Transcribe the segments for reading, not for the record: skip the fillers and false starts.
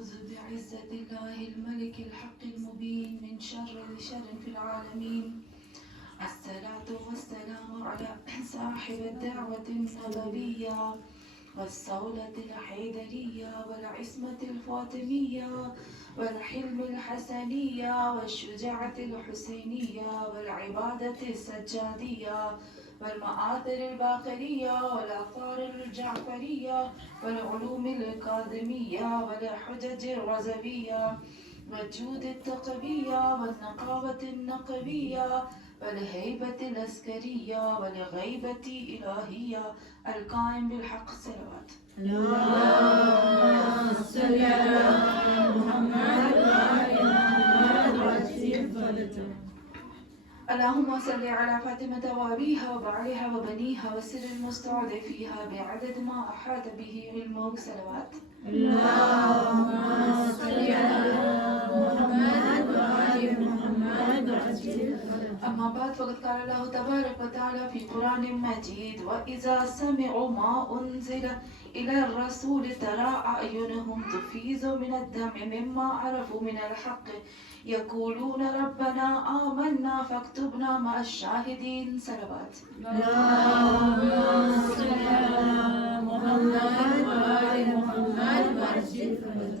أعوذ بعزة الله الملك الحق المبين من شر في العالمين. الصلاة والسلام على صاحب الدعوة النبوية والصولة الحيدرية والعصمة الفاطمية والحلم الحسنية والشجاعة الحسينية والعبادة السجادية والمآثر الباقرية والآثار الجعفرية والعلوم الكاظمية والحجج الرزبية والجود التقوية والنقاوة النقبية والهيبة العسكرية والغيبة إلهية القائم بالحق. صلوات. اللهم صل على محمد وآل محمد وعجل فرجه. اللهم صل على فاطمة وأبيها وبعلها وبنيها وسر المستودع فيها بعدد ما أحاط به علمك. صلوات. اللهم صل على محمد وآل محمد وعجل فرجه. أما بعد فقد قال الله تبارك وتعالى في قرآن مجيد وإذا سمعوا ما أنزل إلى الرسول ترى أعينهم تفيض من الدمع مما عرفوا من الحق يقولون ربنا آمنا فاكتبنا مع الشاهدين. صلوات. اللهم صل على محمد وآل محمد وعجل فرجه.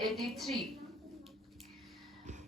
83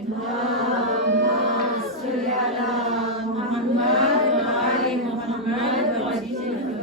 اللهم صل على محمد وآل محمد وعجل فرجه.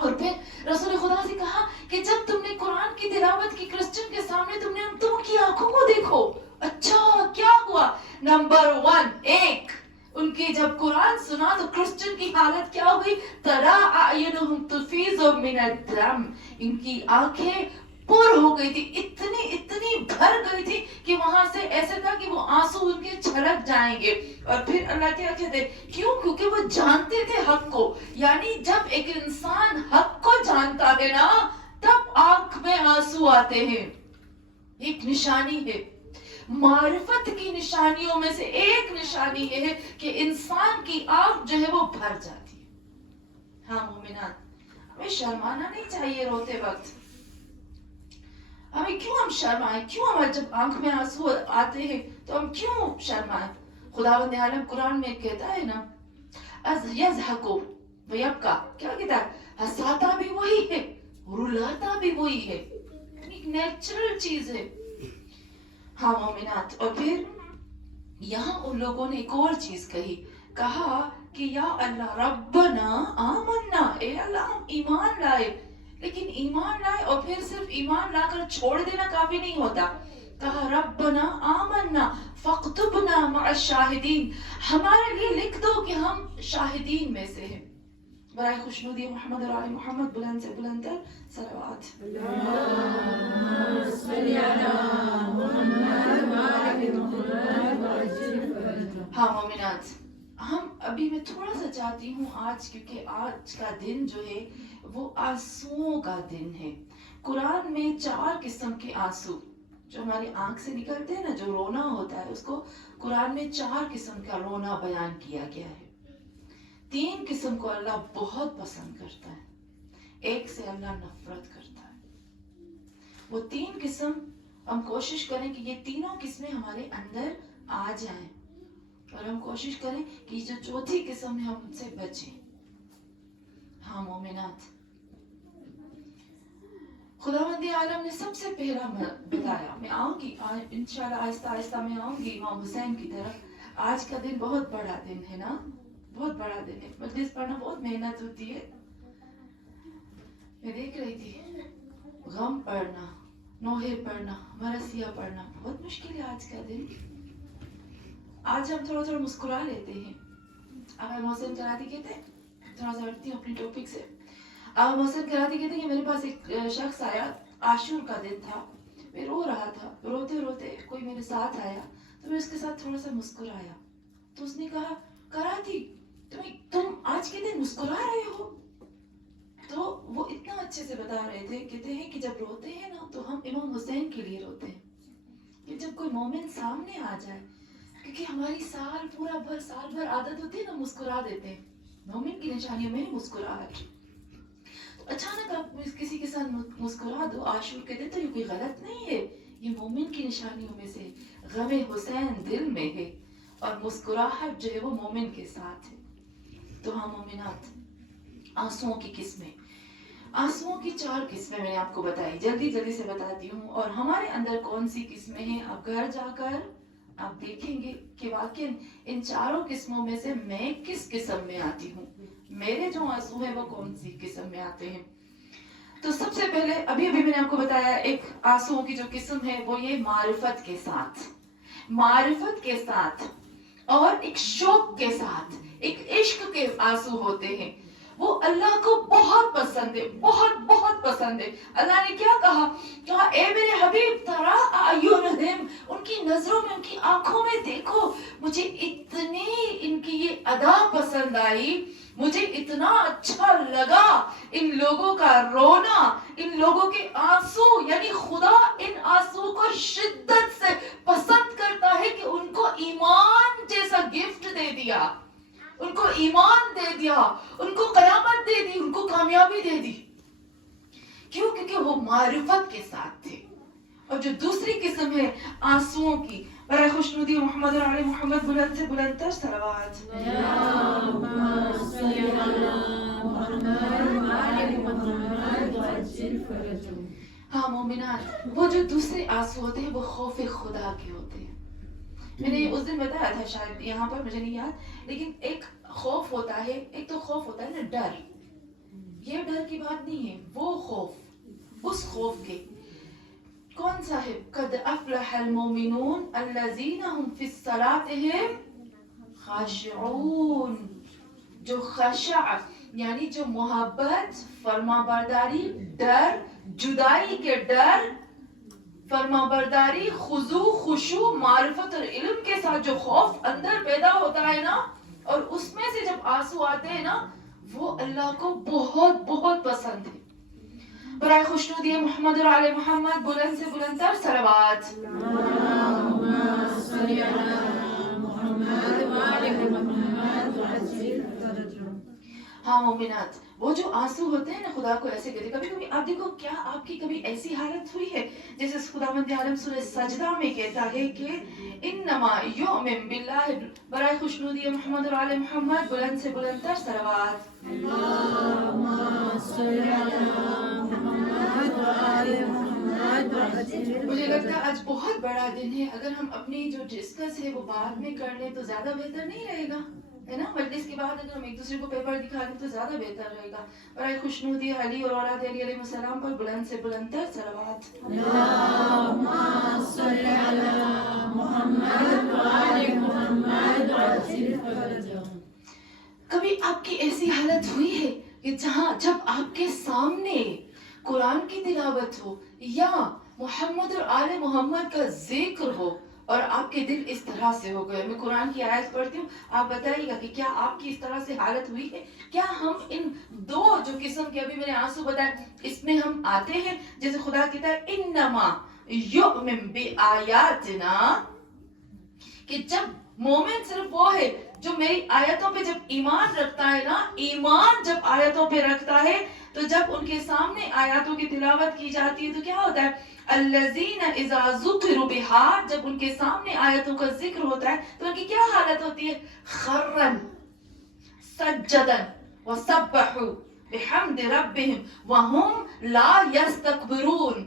اور پھر رسول خدا سے کہا کہ جب تم نے قرآن کی تلاوت کی کرسچن کے سامنے تم کی آنکھوں کو دیکھو. اچھا کیا ہوا؟ نمبر 1 ان کی جب قرآن سنا تو کرسچن کی حالت کیا ہوئی؟ ترا اعینہم تفیض من الدم، ان کی آنکھیں پر ہو گئی تھی، اتنی بھر گئی تھی کہ وہاں سے ایسا تھا کہ وہ آنسو ان کے چھلک جائیں گے. اور پھر اللہ کیا کہتے؟ کیوں؟ کیونکہ وہ جانتے تھے حق کو. یعنی جب ایک انسان حق کو جانتا ہے نا تب آنکھ میں آنسو آتے ہیں. ایک نشانی ہے معرفت کی نشانیوں میں سے ایک نشانی یہ ہے کہ انسان کی آنکھ جو ہے وہ بھر جاتی ہے. ہاں مومنات، ہمیں شرمانا نہیں چاہیے روتے وقت. ہمیں کیوں ہم شرمائیں؟ کیوں ہمارے جب آنکھ میں آنسو آتے ہیں تو ہم کیوں شرمائیں؟ خداوند عالم قرآن میں کہتا ہے نا از یضحکو ویبکا، کیا کہتا ہے؟ ہنساتا بھی وہی ہے رلاتا بھی وہی ہے. ایک نیچرل چیز ہے. ہاں مومنات، اور پھر یہاں ان لوگوں نے ایک اور چیز کہا کہ یا اللہ ربنا آمنا، اے اللہ ہم ایمان لائے. لیکن ایمان لائے اور پھر صرف ایمان لا کر چھوڑ دینا کافی نہیں ہوتا. کہا ربنا آمنا فاکتبنا مع الشاہدین، ہمارے لیے لکھ دو کہ ہم شاہدین میں سے ہیں. برائے خوشنودی محمد اور آل محمد بلند سے بلند تر صلوات. ہاں مومنات، ہم ابھی میں تھوڑا سا چاہتی ہوں آج، کیونکہ آج کا دن جو ہے وہ آنسوؤں کا دن ہے. قرآن میں 4 قسم کے آنسو جو ہماری آنکھ سے نکلتے ہیں نا، جو رونا ہوتا ہے، اس کو قرآن میں 4 قسم کا رونا بیان کیا گیا ہے. 3 قسم کو اللہ بہت پسند کرتا ہے، ایک سے اللہ نفرت کرتا ہے. وہ 3 قسم ہم کوشش کریں کہ یہ تینوں قسمیں ہمارے اندر آ جائیں، اور ہم کوشش کریں کہ جو 4تھی قسم ہے ہم ان سے بچیں. ہاں مومنات، خداوند عالم نے سب سے پہلا بتایا، میں آؤں گی انشاءاللہ آہستہ آہستہ میں آؤں گی امام حسین کی طرف. آج کا دن بہت بڑا دن ہے نا، بہت بڑا دن ہے. مجلس پڑھنا بہت محنت ہوتی ہے. میں دیکھ رہی تھی غم پڑھنا، نوحے پڑھنا، مرثیہ پڑھنا بہت مشکل ہے آج کا دن. آج ہم تھوڑا مسکرا لیتے ہیں. اب محسن کراتی کہتے ہیں، تھوڑا سا ہٹتی ہوں اپنی ٹاپک سے. اب محسن کراتی کہتے ہیں کہ میرے پاس ایک شخص آیا، عاشور کا دن تھا، میں رو رہا تھا، روتے روتے کوئی میرے ساتھ آیا تو میں اس کے ساتھ تھوڑا سا مسکرایا. تو اس نے کہا کراتی تم آج کے دن مسکرا رہے ہو؟ تو وہ اتنا اچھے سے بتا رہے تھے، کہتے ہیں کہ جب روتے ہیں نا تو ہم امام حسین کے لیے روتے ہیں، کہ جب کوئی مومن سامنے آ جائے، کیونکہ ہماری سال بھر عادت ہوتی ہے نا مسکرا دیتے ہیں. مومن کی نشانیوں میں مسکراہٹ. اچانک آپ کسی کے ساتھ مسکرا دو عاشور کے دن تو یہ کوئی غلط نہیں ہے، یہ مومن کی نشانیوں میں سے غم حسین دل میں ہے، اور مسکراہٹ جو ہے وہ مومن کے ساتھ ہے. تو ہاں مومنات، آنسوؤں کی قسمیں، آنسوؤں کی 4 قسمیں میں نے آپ کو بتائی، جلدی سے بتاتی ہوں. اور ہمارے اندر کون سی قسمیں ہیں، آپ گھر جا کر آپ دیکھیں گے کہ واقعی ان 4 قسموں میں سے میں کس قسم میں آتی ہوں، میرے جو آنسو ہیں وہ کون سی قسم میں آتے ہیں. تو سب سے پہلے ابھی میں نے آپ کو بتایا ایک آنسوؤں کی جو قسم ہے وہ یہ معرفت کے ساتھ اور ایک شوق کے ساتھ، ایک عشق کے آنسو ہوتے ہیں. وہ اللہ کو بہت پسند ہے، بہت پسند ہے. اللہ نے کیا کہا اے میرے حبیب ترا اعینہم، ان کی نظروں میں، ان کی آنکھوں میں دیکھو. مجھے اتنی ان کی یہ ادا پسند آئی، مجھے اتنا اچھا لگا ان لوگوں کا رونا، ان لوگوں کے آنسو. یعنی خدا ان آنسو کو شدت سے پسند کرتا ہے کہ ان کو ایمان جیسا گفٹ دے دیا، ان کو ایمان دے دیا، ان کو قیامت دے دی، ان کو کامیابی دے دی. کیوں؟ کیونکہ وہ معرفت کے ساتھ تھے. اور جو دوسری قسم ہے آنسوؤں کی، برائے خوشنودی محمد اور آل محمد بلند سے بلند تر صلوات. ہاں مومنات، وہ جو دوسرے آنسو ہوتے ہیں وہ خوف خدا کے ہوتے ہیں. میں نے اس دن بتایا تھا، شاید یہاں پر مجھے نہیں یاد، لیکن ایک خوف ہوتا ہے، ایک تو خوف ہوتا ہے نا ڈر. یہ ڈر کی بات نہیں ہے، وہ خوف، اس خوف کے. کون سا ہے؟ قد افلح المومنون الذین هم فی صلاتهم خاشعون. جو خشع یعنی جو محبت، فرما برداری، ڈر، جدائی کے ڈر، فرما برداری، خضوع، خشوع، معرفت اور علم کے ساتھ جو خوف اندر پیدا ہوتا ہے نا، اور اس میں سے جب آنسو آتے ہیں نا، وہ اللہ کو بہت بہت پسند ہے. برائے خوشنودی محمد اور آل محمد بلند سے بلند تر صلوات. ہاں مومنات، وہ جو آنسو ہوتے ہیں نا خدا کو ایسے کہتے ہیں. کبھی کبھی آپ دیکھو، کیا آپ کی کبھی ایسی حالت ہوئی ہے جیسے خداوند عالم سورہ سجدہ میں کہتا ہے کہ انما یؤمن باللہ. برائے خوشنودی محمد اور آل محمد بلند سے بلند تر صلوات. مجھے لگتا ہے آج بہت بڑا دن ہے. اگر ہم اپنی جو ڈسکس ہے وہ بعد میں کر لیں تو زیادہ بہتر نہیں رہے گا، ہے نا؟ مجلس کے بعد اگر ہم ایک دوسرے کو پیپر دکھا دیں تو زیادہ بہتر رہے گا. برائے خوشنودی علی اور اولاد علی علیہ السلام پر بلند سے بلند تر صلوات. کبھی آپ کی ایسی حالت ہوئی ہے کہ جب آپ کے سامنے قرآن کی تلاوت ہو یا محمد اور آل محمد کا ذکر ہو اور آپ کے دل اس طرح سے ہو گئے؟ میں قرآن کی آیت پڑھتی ہوں، آپ بتائیے گا کہ کیا آپ کی اس طرح سے حالت ہوئی ہے؟ کیا ہم ان دو جو قسم کے ابھی میں نے آنسو بتائے اس میں ہم آتے ہیں؟ جیسے خدا کہتا ہے انما یؤمن بآیاتنا، کہ جب مومن صرف وہ ہے جو میری آیتوں پہ جب ایمان رکھتا ہے نا، ایمان جب آیتوں پہ رکھتا ہے تو جب ان کے سامنے آیاتوں کی تلاوت کی جاتی ہے تو کیا ہوتا ہے؟ الذین اذا ذکروا بہا، جب ان کے سامنے آیتوں کا ذکر ہوتا ہے تو ان کی کیا حالت ہوتی ہے؟ خرن سجدا وسبحوا بحمد ربهم وهم لا یستکبرون.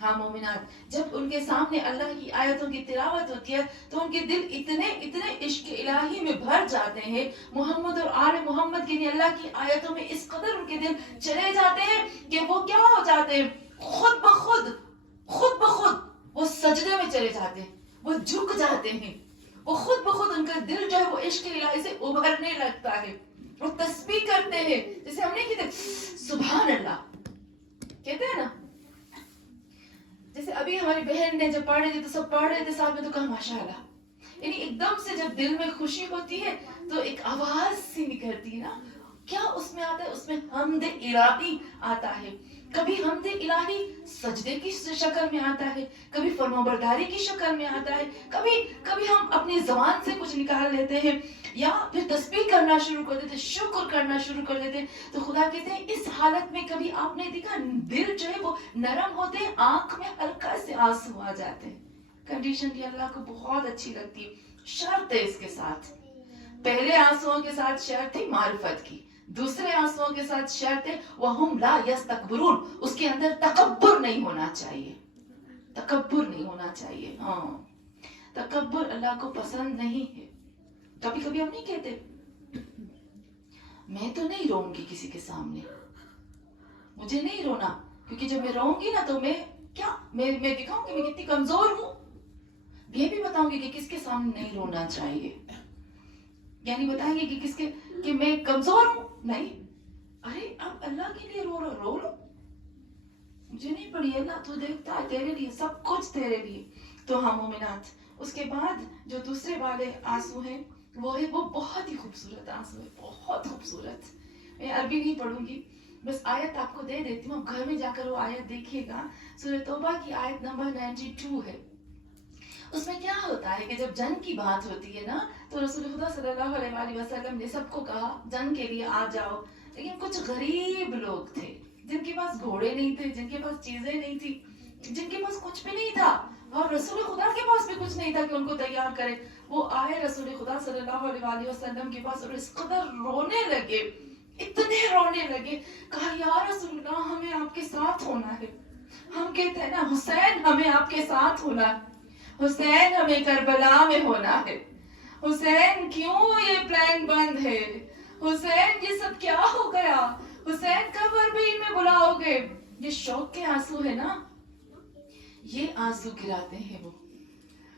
ہاں مومنات، جب ان کے سامنے اللہ کی آیتوں کی تلاوت ہوتی ہے تو ان کے دل اتنے عشق الہی میں بھر جاتے ہیں. محمد اور آل محمد کے لیے اللہ کی آیتوں میں اس قدر ان کے دل چلے جاتے ہیں کہ وہ کیا ہو جاتے ہیں؟ خود بخود وہ سجدے میں چلے جاتے ہیں، وہ جھک جاتے ہیں، وہ خود بخود ان کا دل جو ہے وہ عشق الہی سے ابھرنے لگتا ہے. وہ تسبیح کرتے ہیں، جیسے ہم نہیں کہتے سبحان اللہ کہتے ہیں نا، جیسے ابھی ہماری بہن نے جب پڑھ رہی تھی تو سب پڑھ رہے تھے ساتھ میں تو کہا ماشاء اللہ. یعنی ایک دم سے جب دل میں خوشی ہوتی ہے تو ایک آواز سی نکلتی ہے نا. کیا اس میں آتا ہے؟ اس میں حمد الہی آتا ہے. کبھی حمد الہی سجدے کی شکل میں آتا ہے، کبھی فرمانبرداری کی شکل میں آتا ہے، کبھی ہم اپنی زبان سے کچھ نکال لیتے ہیں یا پھر تسبیح کرنا شروع کر دیتے ہیں، شکر کرنا شروع کر دیتے ہیں. تو خدا کہتے ہیں اس حالت میں کبھی آپ نے دیکھا دل جو ہے وہ نرم ہوتے ہیں، آنکھ میں ہلکا سے آنسو آ جاتے ہیں. کنڈیشن بھی اللہ کو بہت اچھی لگتی ہے. شرط ہے اس کے ساتھ، پہلے آنسوؤں کے ساتھ شرط تھی معرفت کی، دوسرے آنسوؤں کے ساتھ شرط ہے وَهُمْ لَا يَسْتَكْبِرُونَ. اس کے اندر تکبر نہیں ہونا چاہیے، تکبر نہیں ہونا چاہیے. ہاں، تکبر اللہ کو پسند نہیں ہے. کبھی کبھی ہم نہیں کہتے میں تو نہیں روؤں گی کسی کے سامنے، مجھے نہیں رونا، کیونکہ جب میں روؤں گی نا تو میں دکھاؤں گی میں کتنی کمزور ہوں. یہ بھی بتاؤں گی کہ کس کے سامنے نہیں رونا چاہیے، یعنی بتائیں گے کہ میں کمزور ہوں. نہیں، ارے اب اللہ کے لیے رو لو، مجھے نہیں پڑی، اللہ تو دیکھتا ہے، تیرے لیے سب کچھ تیرے لیے. تو ہاں مومنات، اس کے بعد جو دوسرے والے آنسو ہیں وہ بہت ہی خوبصورت آنسو ہے، بہت خوبصورت. میں عربی نہیں پڑھوں گی، بس آیت آپ کو دے دیتی ہوں، گھر میں جا کر وہ آیت دیکھیے گا. سورہ توبہ کی آیت نمبر 92 ہے. اس میں کیا ہوتا ہے کہ جب جنگ کی بات ہوتی ہے نا تو رسول خدا صلی اللہ علیہ وسلم نے سب کو کہا جنگ کے لیے آ جاؤ، لیکن کچھ غریب لوگ تھے جن کے پاس گھوڑے نہیں تھے، جن کے پاس چیزیں نہیں تھی، جن کے پاس کچھ بھی نہیں تھا، اور رسول خدا کے پاس بھی کچھ نہیں تھا کہ ان کو تیار کرے. وہ آئے رسول خدا صلی اللہ علیہ وسلم کے پاس اور اس قدر رونے لگے، اتنے رونے لگے، کہا یا رسول اللہ ہمیں آپ کے ساتھ ہونا ہے. ہم کہتے ہیں نا حسین ہمیں آپ کے ساتھ ہونا ہے، حسین ہمیں کربلا میں ہونا ہے، حسین کیوں یہ پلان بند ہے، حسین یہ سب کیا ہو گیا، حسین قبر بھی یہ شوق کے آنسو ہے نا, یہ آنسو گراتے ہیں وہ.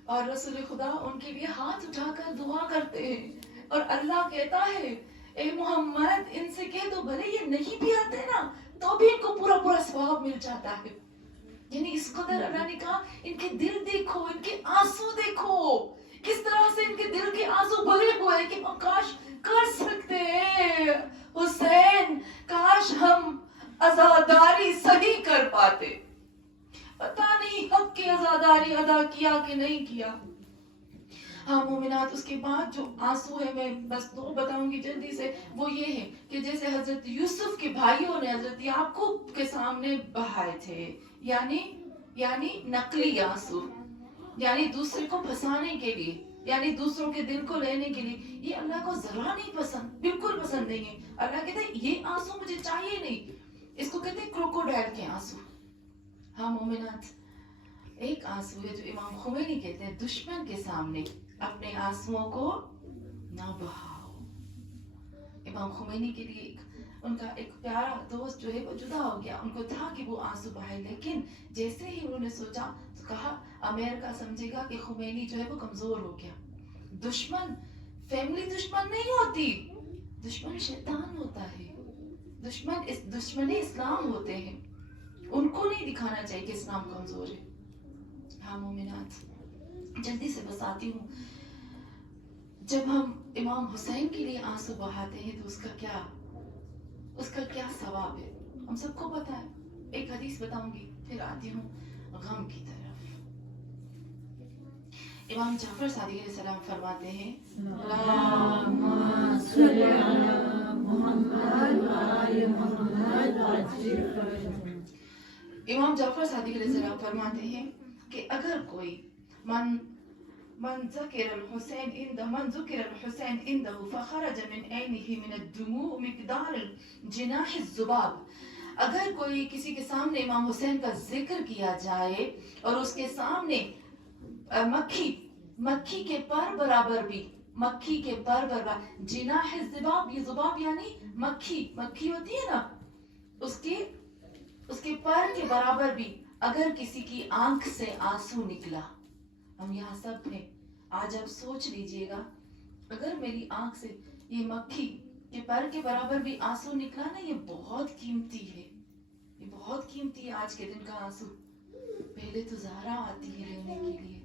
اور رسول خدا ان کے لیے ہاتھ اٹھا کر دعا کرتے ہیں, اور اللہ کہتا ہے اے محمد ان سے کہہ دو بھلے یہ نہیں بھی آتے نا تو بھی ان کو پورا پورا ثواب مل جاتا ہے. یعنی اس قدر اللہ نے کہا ان کے دل دیکھو, ان کے آنسو دیکھو, کس طرح سے ان کے دل کے آنسو بھرے ہوئے کہ ہم کاش کر سکتے ہیں حسین, کاش ہم عزاداری صحیح کر پاتے. پتہ نہیں حق کی عزاداری ادا کیا کہ نہیں کیا. ہاں مومنات, اس کے بعد جو آنسو ہے میں بس 2 بتاؤں گی جلدی سے, وہ یہ ہے کہ جیسے حضرت یوسف کے بھائیوں نے حضرت یعقوب کے سامنے بہائے تھے, یعنی نقلی آنسو, یعنی دوسرے کو پھنسانے کے لیے, یعنی دوسروں کے دل کو لینے کے لیے. یہ اللہ کو ذرا نہیں پسند, بالکل پسند نہیں ہے. اللہ کہتے ہیں یہ آنسو مجھے چاہیے نہیں. اس کو کہتے ہیں کروکوڈائل کے آنسو. ہاں مومنات, ایک آنسو ہے جو امام خمینی کہتے ہیں دشمن کے سامنے اپنے آنسوؤں کو نہ بہاؤ. امام خمینی کے لیے ان کا ایک پیارا دوست جو ہے وہ جدا ہو گیا, ان کو تھا کہ وہ آنسو بہائے, لیکن جیسے ہی انہوں نے سوچا تو کہا امریکہ سمجھے گا کہ خمینی جو ہے وہ کمزور ہو گیا. دشمن فیملی دشمن نہیں ہوتی, دشمن شیطان ہوتا ہے, دشمن اسلام ہوتے ہیں. ان کو نہیں دکھانا چاہیے کہ اسلام کمزور ہے. ہاں مومنات, جلدی سے بتاتی ہوں, جب ہم امام حسین کے لیے آنسو بہاتے ہیں تو اس کا کیا ثواب ہے ہم سب کو پتا ہے. ایک حدیث بتاؤں گی پھر آتی ہوں غم کی طرف. امام جعفر صادق علیہ السلام فرماتے ہیں اللہم صلی علی محمد و آل محمد امام جعفر صادق علیہ السلام فرماتے ہیں کہ اگر کوئی من ذکر الحسین عنده فخرج من عینه من الدموع مقدار جناح الذباب, اگر کوئی کسی کے سامنے امام حسین کا ذکر کیا جائے اور اس کے سامنے مکھی کے پر برابر بھی, جناح الذباب, یہ ذباب یعنی مکھی ہوتی ہے نا, اس کے پر کے برابر بھی اگر کسی کی آنکھ سے آنسو نکلا. ہم یہاں سب ہیں, آج آپ سوچ لیجئے گا اگر میری آنکھ سے یہ مکھی کے پر کے برابر بھی آنسو نکلا نا, یہ بہت قیمتی ہے, یہ بہت قیمتی ہے آج کے دن کا آنسو. پہلے تو زہرا آتی ہے لینے کے لیے,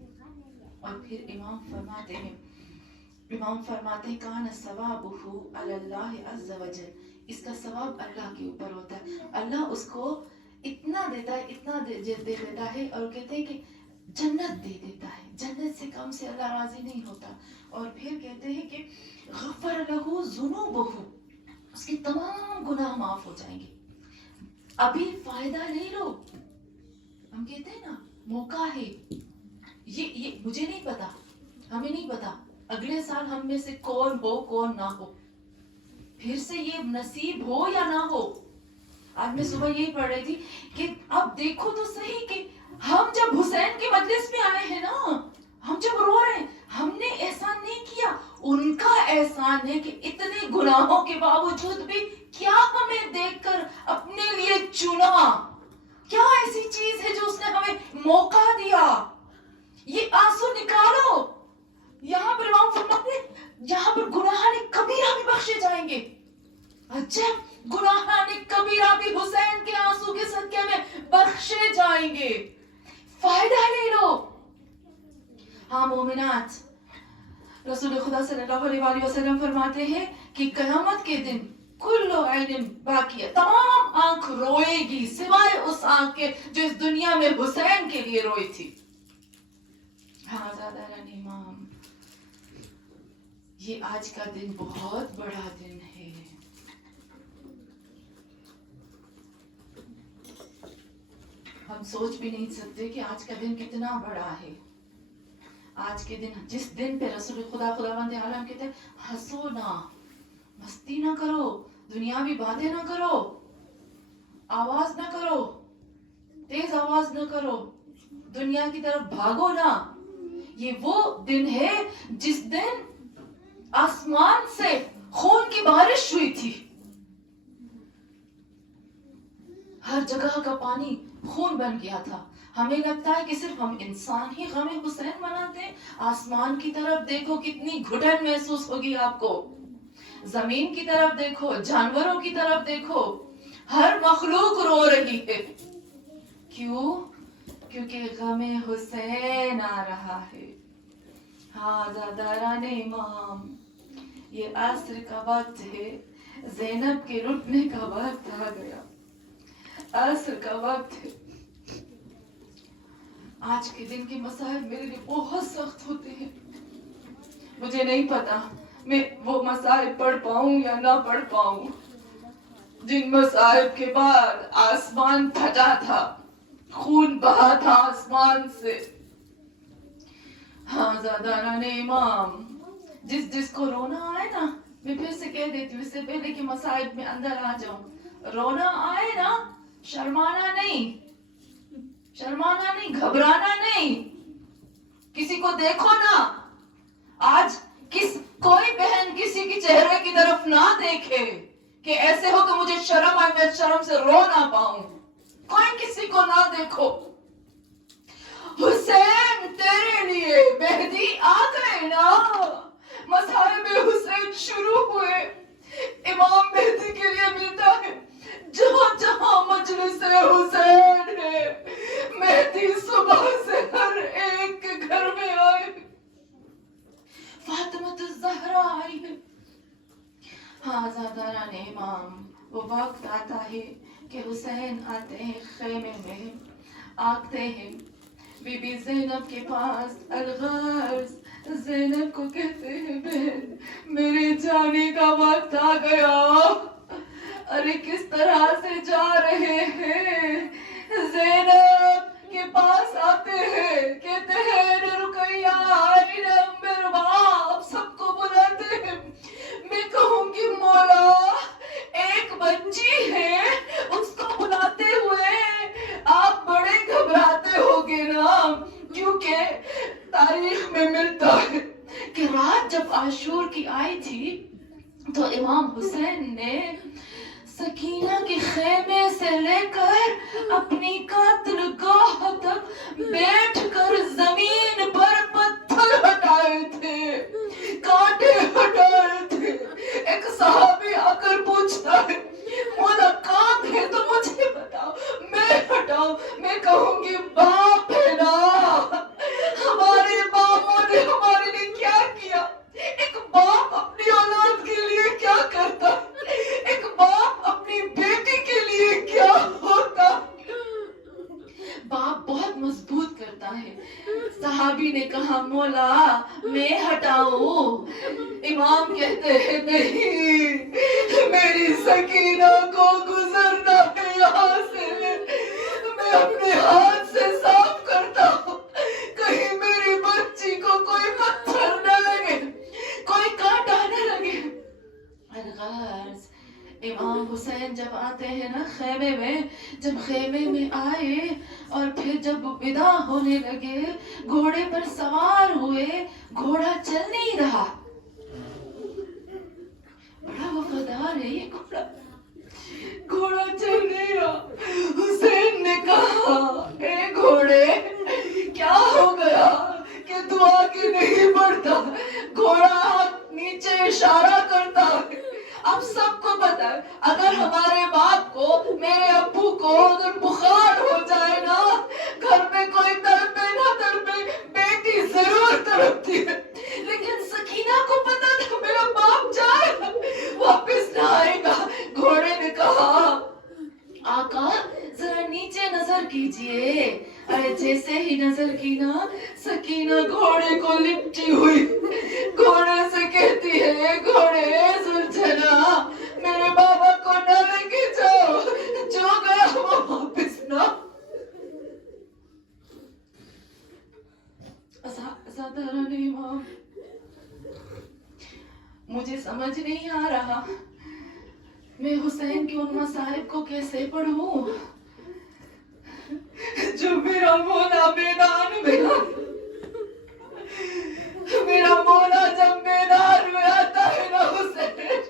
اور پھر امام فرماتے ہیں کان ثوابہ علی اللہ عز وجل, اس کا ثواب اللہ کے اوپر ہوتا ہے. اللہ اس کو اتنا دیتا ہے اور کہتے ہیں کہ جنت دے دیتا ہے, جنت سے کم سے اللہ راضی نہیں ہوتا. اور پھر کہتے ہیں کہ غفر لہ ذنوبہ, اس کے تمام گناہ معاف ہو جائیں گے. ابھی فائدہ لے لو, ہم کہتے ہیں نا موقع ہے. یہ مجھے نہیں پتا, ہمیں نہیں پتا اگلے سال ہم میں سے کون ہو کون نہ ہو, پھر سے یہ نصیب ہو یا نہ ہو. آج میں صبح یہی پڑھ رہی تھی کہ اب دیکھو تو صحیح کہ ہم جب حسین کے مجلس میں آئے ہیں نا, ہم جب رو رہے ہیں, ہم نے احسان نہیں کیا, ان کا احسان ہے کہ اتنے گناہوں کے باوجود بھی کیا ہمیں دیکھ کر اپنے لیے چنا, کیا ایسی چیز ہے جو اس نے ہمیں موقع دیا. یہ آنسو نکالو. یہاں پر امام فرماتے ہیں یہاں پر گناہان کبیرہ بھی بخشے جائیں گے. عجب, گناہان کبیرہ بھی حسین کے آنسو کے صدقے میں بخشے جائیں گے. فائدہ لے لو. ہاں مومنات, رسول خدا صلی اللہ علیہ وسلم فرماتے ہیں کہ قیامت کے دن کل عین باقیہ, تمام آنکھ روئے گی سوائے اس آنکھ کے جو اس دنیا میں حسین کے لیے روئی تھی. ہاں زادہ امام, یہ آج کا دن بہت بڑا دن ہے. ہم سوچ بھی نہیں سکتے کہ آج کا دن کتنا بڑا ہے. آج کے دن, جس دن پہ رسول خداوند عالم کہتے ہیں ہنسو نہ, مستی نہ کرو, دنیاوی باتیں نہ کرو, آواز نہ کرو, تیز آواز نہ کرو, دنیا کی طرف بھاگو نہ. یہ وہ دن ہے جس دن آسمان سے خون کی بارش ہوئی تھی. ہر جگہ کا پانی خون بن گیا تھا. ہمیں لگتا ہے کہ صرف ہم انسان ہی غم حسین مناتے ہیں. آسمان کی طرف دیکھو, کتنی گھٹن محسوس ہوگی آپ کو. زمین کی طرف دیکھو, جانوروں کی طرف دیکھو, ہر مخلوق رو رہی ہے. کیوں؟ کیونکہ غم حسین آ رہا ہے. ہازاداران امام, یہ عصر کا وقت ہے, زینب کے لٹنے کا وقت آ گیا. عصر کا وقت ہے. آج کے دن کے مسائل میرے لیے بہت سخت ہوتے ہیں. مجھے نہیں پتا میں وہ مسائل پڑھ پاؤں یا نہ پڑھ پاؤں جن مسائل کے بعد آسمان پھٹا تھا, خون بہا تھا آسمان سے. ہاں زاداران امام, جس کو رونا آئے نا, میں پھر سے کہہ دیتی ہوں اس سے پہلے کہ مسائل میں اندر آ جاؤں, رونا آئے نا, شرمانا نہیں, شرمانا نہیں, گھبرانا نہیں. کسی کو دیکھو نا, آج کوئی بہن کسی کی چہرے کی طرف نہ دیکھے کہ ایسے ہو کہ مجھے شرم آئے, میں شرم سے رو نہ پاؤں. کوئی کسی کو نہ دیکھو. حسین تیرے لیے مہدی آ گئے نا. مصائب حسین شروع ہوئے. امام مہدی کے لیے ملتا ہے جہاں جہاں مجلس حسین ہے, مہدی صبح سے ہر ایک کے گھر میں آئے. فاطمہ الزہرا آئی ہے. ہاں زاداران امام, وہ وقت آتا ہے کہ حسین آتے ہیں خیمے میں, آتے ہیں بی بی زینب کے پاس. الغرض زینب کو کہتے ہیں بہن میرے جانے کا وقت آ گیا. ارے کس طرح سے جا رہے ہیں. زینب کے پاس آتے ہیں, کہتے ہیں رقیہ آئین ام رباب, سب کو بلاتے ہیں. میں کہوں گی مولا ایک بچی ہے, اس کو بلاتے ہوئے آپ بڑے گھبراتے ہوگے نا, کیونکہ تاریخ میں ملتا ہے کہ رات جب عاشور کی آئی تھی تو امام حسین نے سکینہ کے خیمے سے لے کر اپنی قتل گاہ تک بیٹھ کر زمین پر پتھر ہٹائے تھے, کانٹے ہٹائے تھے. ایک صحابی آ کر پوچھتا ہے مولا کام ہے تو مجھے بتاؤ, میں ہٹاؤں. میں کہوں گی باپ ہے نا, ہمارے باپوں نے ہمارے لیے کیا کیا. ایک باپ اپنی اولاد کے لیے کیا کرتا, ایک باپ اپنی بیٹی کے لیے کیا ہوتا. باپ بہت مضبوط کرتا ہے. صحابی نے کہا مولا میں ہٹاؤں. امام کہتے ہیں نہیں, میری سکینہ کو گزرنا ہے یہاں سے. میں اپنے ہاتھ سے صاف کرتا ہوں, کہیں میری بچی کو کوئی پتھر نہ لگے, کوئی کانٹا نہ لگے. الغرض امام حسین جب آتے ہیں نا خیمے میں, جب خیمے میں آئے اور پھر جب ودا ہونے لگے, گھوڑے پر سوار ہوئے, گھوڑا چل نہیں رہا. بڑا وفادار ہے یہ گھوڑا, گھوڑا چل نہیں رہا. حسین نے کہا اے گھوڑے کیا ہو گیا کہ تو آگے نہیں بڑھتا. گھوڑا نیچے اشارہ کرتا ہے. اب سب کو پتا ہے اگر ہمارے باپ کو, میرے ابو کو اگر بخار ہو جائے نا, گھر میں کوئی تڑپے نہ تڑپے, بیٹی ضرور تڑپتی ہے. لیکن سکینہ کو پتا تھا میرا باپ جائے گا, واپس نہ آئے گا. گھوڑے نے کہا آقا ذرا نیچے نظر کیجئے. ارے جیسے ہی نظر کی نا, سکینہ گھوڑے کو لپٹی ہوئی گھوڑے سے کہتی ہے گھوڑے سلجھنا, میرے بابا کو نہ لے کے جاؤ, جو گیا وہ واپس نہ. زاداران امام, مجھے سمجھ نہیں آ رہا میں حسین کی ان مصائب کو کیسے پڑھوں جو میرا مولا میدان میں آتا. میرا مولا جب میدان میں آتا ہے نا حسین,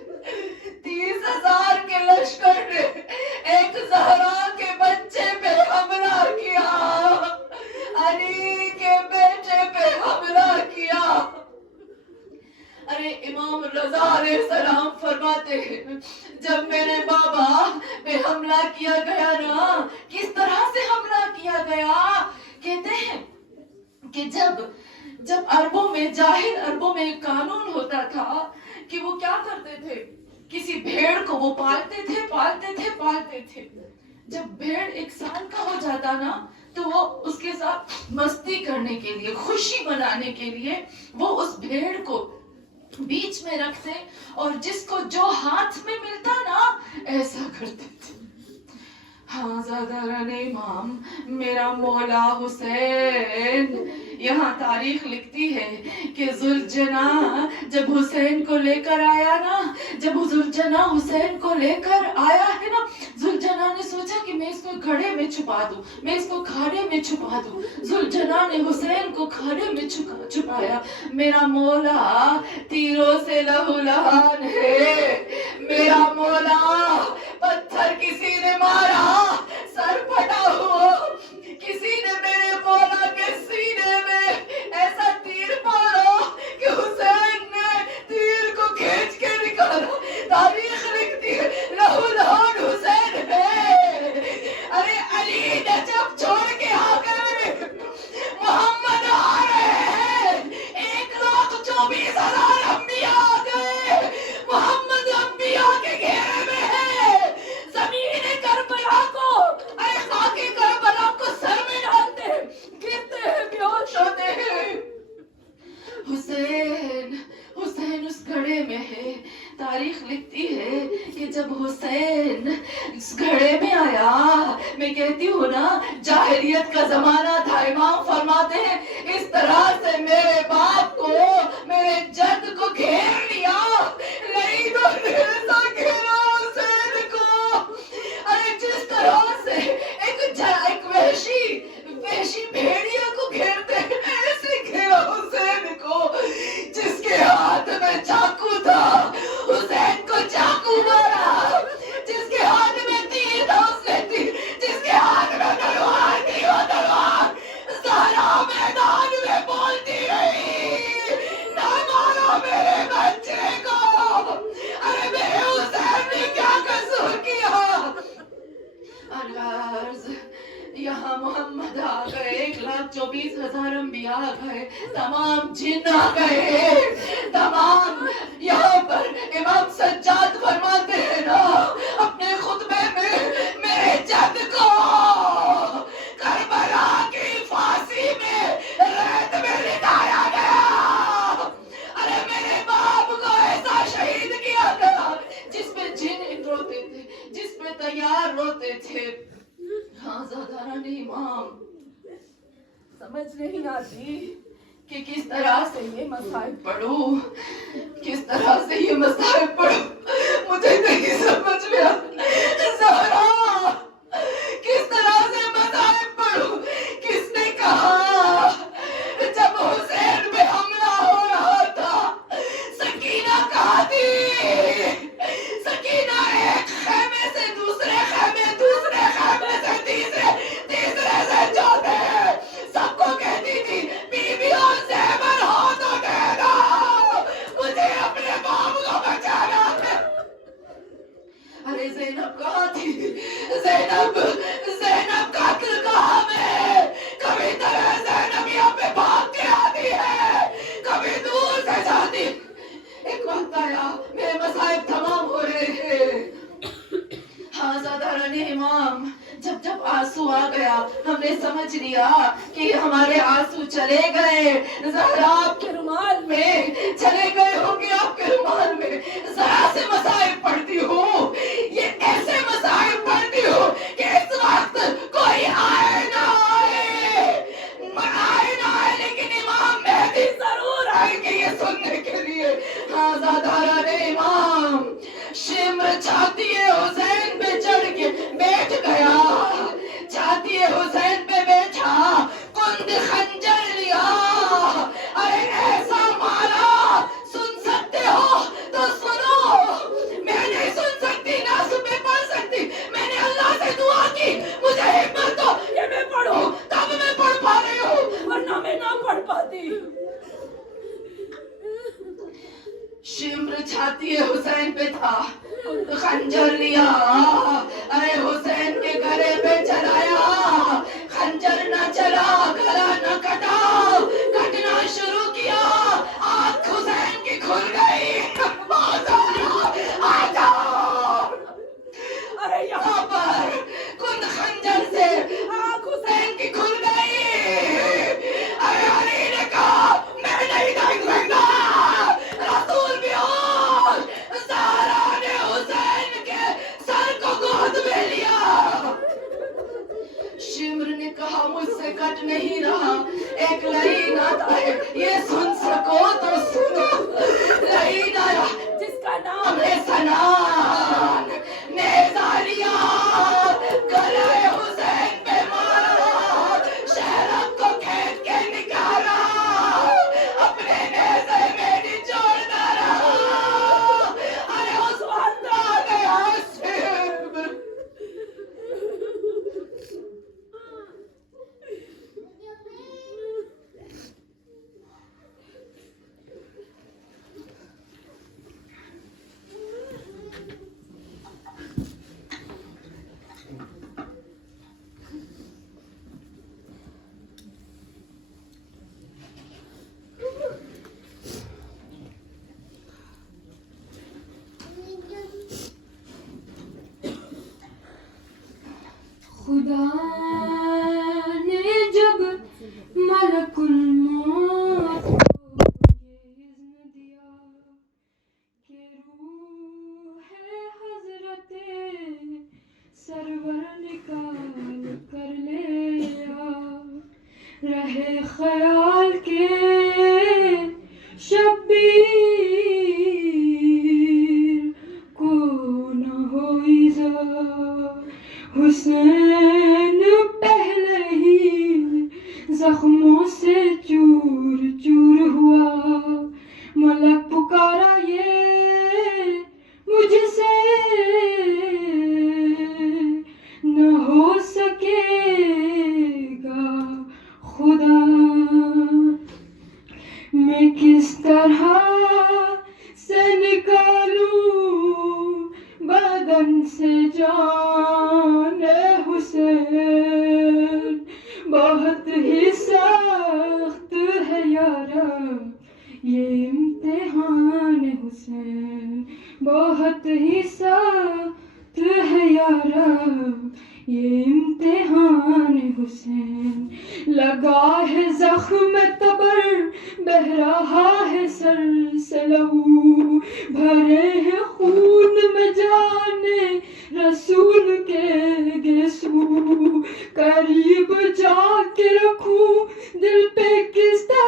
30,000 کے لشکر نے ایک زہرا کے کیا گیا نا, کس طرح سے حملہ کیا گیا. کہتے ہیں کہ جب عربوں میں, جاہل عربوں میں ایک قانون ہوتا تھا کہ وہ کیا کرتے تھے, کسی بھیڑ کو وہ پالتے تھے. جب بھیڑ 1 سال کا ہو جاتا نا تو وہ اس کے ساتھ مستی کرنے کے لیے, خوشی منانے کے لیے وہ اس بھیڑ کو بیچ میں رکھتے اور جس کو جو ہاتھ میں ملتا نا ایسا کرتے تھے. ہاں زادران امام میرا مولا حسین, یہاں تاریخ لکھتی ہے کہ ذوالجنا جب حسین کو لے کر آیا نا, جب ذوالجنا حسین کو لے کر آیا ہے نا, ذوالجنا نے سوچا کہ میں اس کو گھڑے میں چھپا دوں, میں اس کو کھانے میں چھپا دوں. ذوالجنا نے حسین کو کھانے میں چھپایا. میرا مولا تیروں سے لہو لہان ہے, میرا مولا پتھر کسی نے مارا, سر پھٹا ہوا, کسی نے میرے مولا کے سینے میں ایسا تیر مارا کہ حسین نے تیر کو کھینچ کے نکالا. تاریخ لکھتی ہے لہو لہان حسین ہے. ارے علی نے جب چھوڑ کے آ گئے, محمد آ رہے ہیں, 1,24,000 انبیاء آ گئے, محمد انبیاء کے گھیرے میں ہے. زمین کربلا کو, اے خاک کربلا کو سر میں ڈالتے ہیں, گرتے ہیں, بیہوش ہوتے ہیں. حسین اس گھڑے میں ہے. تاریخ لکھتی ہے کہ جب حسین اس گھڑے میں آیا, میں کہتی ہوں نا جاہلیت کا زمانہ تھا, امام فرماتے ہیں اس طرح سے میرے باپ کو, میرے جد کو گھیر لیا, لعینوں نے ایسا گھیرا حسین کو. ارے جس طرح سے ایک وحشی بھیڑیا کو گھیرتے ہیں, ایسے گھیرا حسین کو. جس کے ہاتھ میں چاقو تھا حسین کو چاقو مارا, جس کے ہاتھ میں تیر تھا اس نے تیر, جس کے ہاتھ میں تلوار تھی وہ تلوار. زہرا میدان میں بولتی رہی, نہ مارو میرے بچے کو. ارے میرے حسین نے کیا قصور کیا. الغرض یہاں محمد آ گئے, 1,24,000 انبیاء آ گئے, تمام جن آ گئے, تمام. یہاں پر امام سجاد فرماتے ہیں نا اپنے خطبے میں, میرے جد کو کربلا کی پھانسی میں ریت میں لٹایا گیا. ارے میرے باپ کو ایسا شہید کیا گیا جس پہ جن روتے تھے, جس پہ تیار روتے تھے. ہاں زادران امام سمجھ نہیں آتی کہ کس طرح سے یہ مصائب پڑھوں, کس طرح سے یہ مصائب پڑھوں, مجھے نہیں سمجھ میں آتا. زہرا کس طرح سے مصائب پڑھوں. کس نے کہا جب حسین پہ حملہ ہو رہا تھا, سکینہ کہاں تھی. سکینہ ایک خیمے سے دوسرے خیمے, دوسرے خیمے سے تیسرے سے چوتھے, سب کو کہتی تھی بیویوں زیور ہو تو دینا, مجھے اپنے باپ کو بچانا ہے. ارے زینب کہاں تھی, زینب قاتل کہاں میں. کبھی طرح زینب یہاں پہ بھاگ کے آتی ہے, کبھی دور سے جاتی. ایک وقت آیا میرے مصائب تمام ہو رہے ہیں. ہاں زادران امام جب آنسو آ گیا, ہم نے سمجھ لیا کہ ہمارے آنسو چلے گئے. زہرا آپ کے رومال میں چلے گئے ہوں گے, آپ کے رومال میں ذرا سے مصائب پڑھتی ہوں, یہ ایسے مصائب پڑھتی ہوں کہ اس وقت کوئی آئے نہ آئے, لیکن امام مہدی ضرور آئیں گے یہ سننے کے لیے. ہاں زادران امام شمر چھاتی حسین پہ چڑھ کے بیٹھ گیا, چھاتی حسین پہ بیٹھا, کند خنجر لیا. ارے ایسا مارا, سن سکتے ہو تو سنو. میں نہیں سن سکتی, نہ سن پڑھ سکتی, میں نے اللہ سے دعا مجھ سے کٹ نہیں رہا. ایک لعین آتا ہے, یہ سن سکو تو سنو. لعین آیا جس کا نام ہے سنان, نیزہ لیا, گلے حسین پہ مارا, شہرت کو کھینچ کے نکالا, اپنے نیزے میں نچوڑتا رہا. ارے اس وقت آ گیا صرف. خدا نے جب ملک الموت کو یہ اذن دیا کہ روح حضرت سرور نکال کر لے آ, رہے خیال کے شبیر کو نہ ہو ایذا. حسین پہلے ہی زخموں سے چور چور ہوا, ملک پکارا یہ مجھ سے نہ ہو سکے گا خدا. میں کس طرح سے نکالوں بدن سے جان حسین, بہت ہی سخت ہے یارا یہ امتحان حسین, بہت ہی سخت ہے یارا یہ امتحان حسین. لگا ہے زخم تبر, بہہ رہا ہے سر سے لہو, بھرے ہیں خون میں جانے رسول کے گیسو. قریب جا کے رکھوں